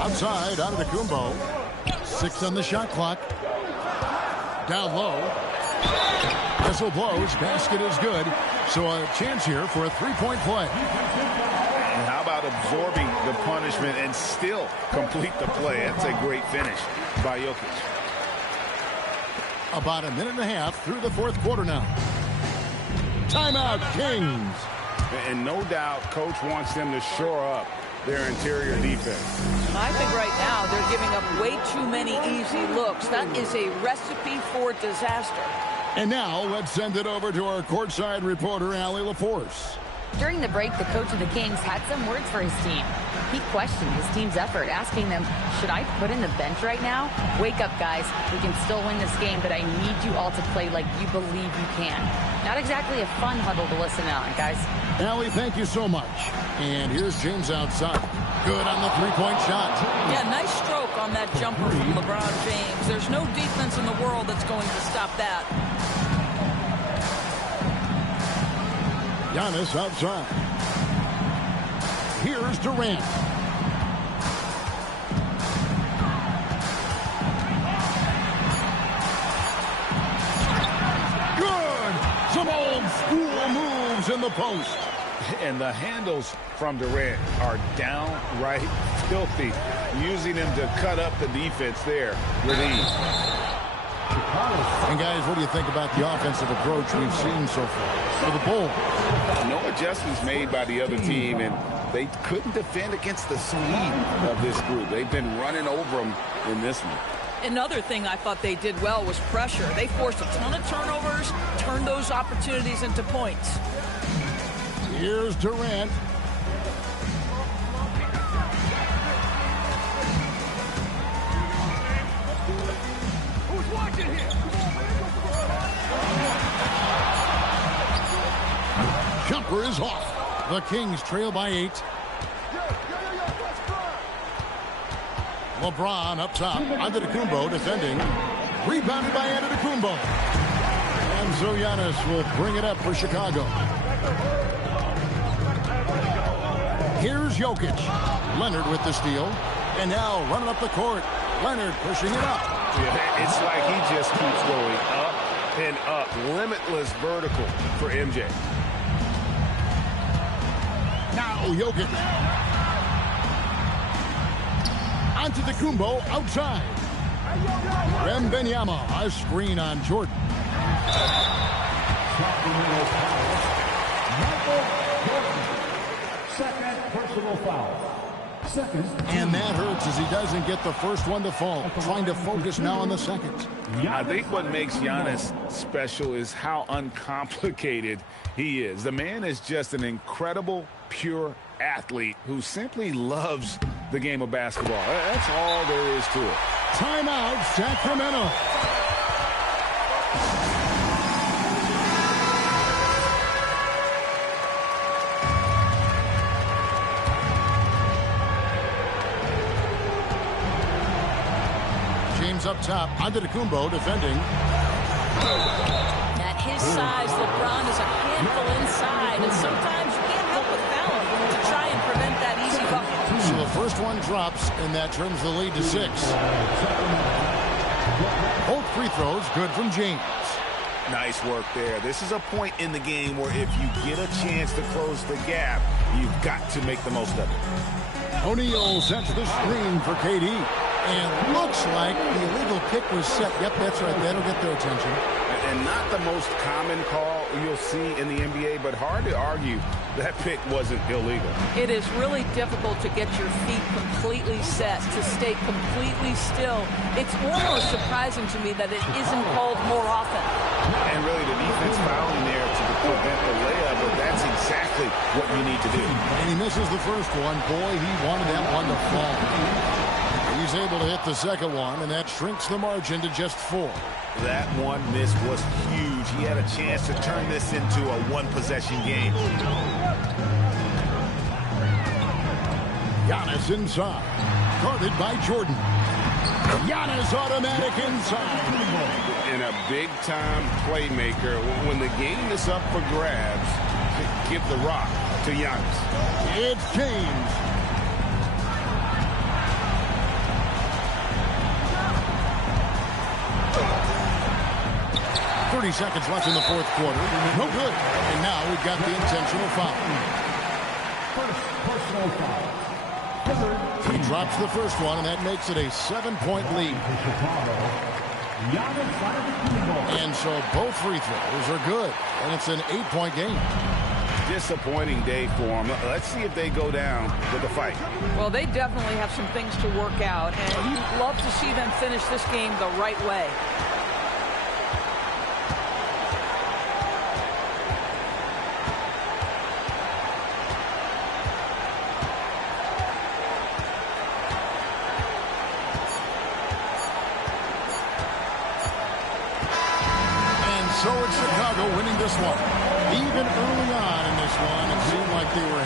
Outside, Antetokounmpo. 6 on the shot clock. Down low. Whistle blows. Basket is good. So a chance here for a 3-point play. And how about absorbing the punishment and still complete the play? That's a great finish by Jokic. About a minute and a half through the fourth quarter now. Timeout, Kings. And no doubt, Coach wants them to shore up their interior defense. I think right now they're giving up way too many easy looks. That is a recipe for disaster. And now let's send it over to our courtside reporter, Allie LaForce. During the break, the coach of the Kings had some words for his team. He questioned his team's effort, asking them, should I put in the bench right now? Wake up, guys. We can still win this game, but I need you all to play like you believe you can. Not exactly a fun huddle to listen on, guys. Allie, thank you so much. And here's James outside. Good on the 3-point shot. Yeah, nice stroke on that jumper from LeBron James. There's no defense in the world that's going to stop that. Giannis outside. Here's Durant. Good! Some old school moves in the post. And the handles from Durant are downright filthy, using him to cut up the defense there with ease. And guys, what do you think about the offensive approach we've seen so far for the Bulls? No adjustments made by the other team, and they couldn't defend against the speed of this group. They've been running over them in this one. Another thing I thought they did well was pressure. They forced a ton of turnovers, turned those opportunities into points. Here's Durant. Who's watching here? Jumper is off. The Kings trail by 8. LeBron up top. Antetokounmpo defending. Rebounded by Antetokounmpo. And so Giannis will bring it up for Chicago. Here's Jokic. Leonard with the steal. And now running up the court. Leonard pushing it up. Yeah, it's like he just keeps going up and up. Limitless vertical for MJ. Now Jokic. Onto the Kumbo outside. Wembanyama, a screen on Jordan. Michael Jordan. Second personal foul. And that hurts as he doesn't get the first one to fall. Trying to focus now on the second. I think what makes Giannis special is how uncomplicated he is. The man is just an incredible, pure athlete who simply loves the game of basketball. That's all there is to it. Timeout, Sacramento. James up top, Antetokounmpo defending. At his size, LeBron is a handful inside, and sometimes you can't help but foul him to try and prevent that easy bucket. So the first one drops, and that turns the lead to 6. Both free throws good from James. Nice work there. This is a point in the game where if you get a chance to close the gap, you've got to make the most of it. O'Neal sets the screen for KD. And looks like the illegal kick was set. Yep, that's right. That'll get their attention. And not the most common call you'll see in the NBA, but hard to argue that pick wasn't illegal. It is really difficult to get your feet completely set, to stay completely still. It's almost surprising to me that it isn't called more often. And really the defense fouling there to prevent the layup, but that's exactly what you need to do. And he misses the first one. Boy, he wanted that one to fall. He's able to hit the second one, and that shrinks the margin to just 4. That one miss was huge. He had a chance to turn this into a one-possession game. Giannis inside. Guarded by Jordan. Giannis automatic inside. And a big-time playmaker. When the game is up for grabs, give the rock to Giannis. It's James. 30 seconds left in the fourth quarter. No good. And now we've got the intentional foul. First personal foul. He drops the first one, and that makes it a 7-point lead. And so both free throws are good, and it's an 8-point game. Disappointing day for them. Let's see if they go down with a fight. Well, they definitely have some things to work out, and you'd love to see them finish this game the right way. So it's Chicago winning this one. Even early on in this one, it seemed like they were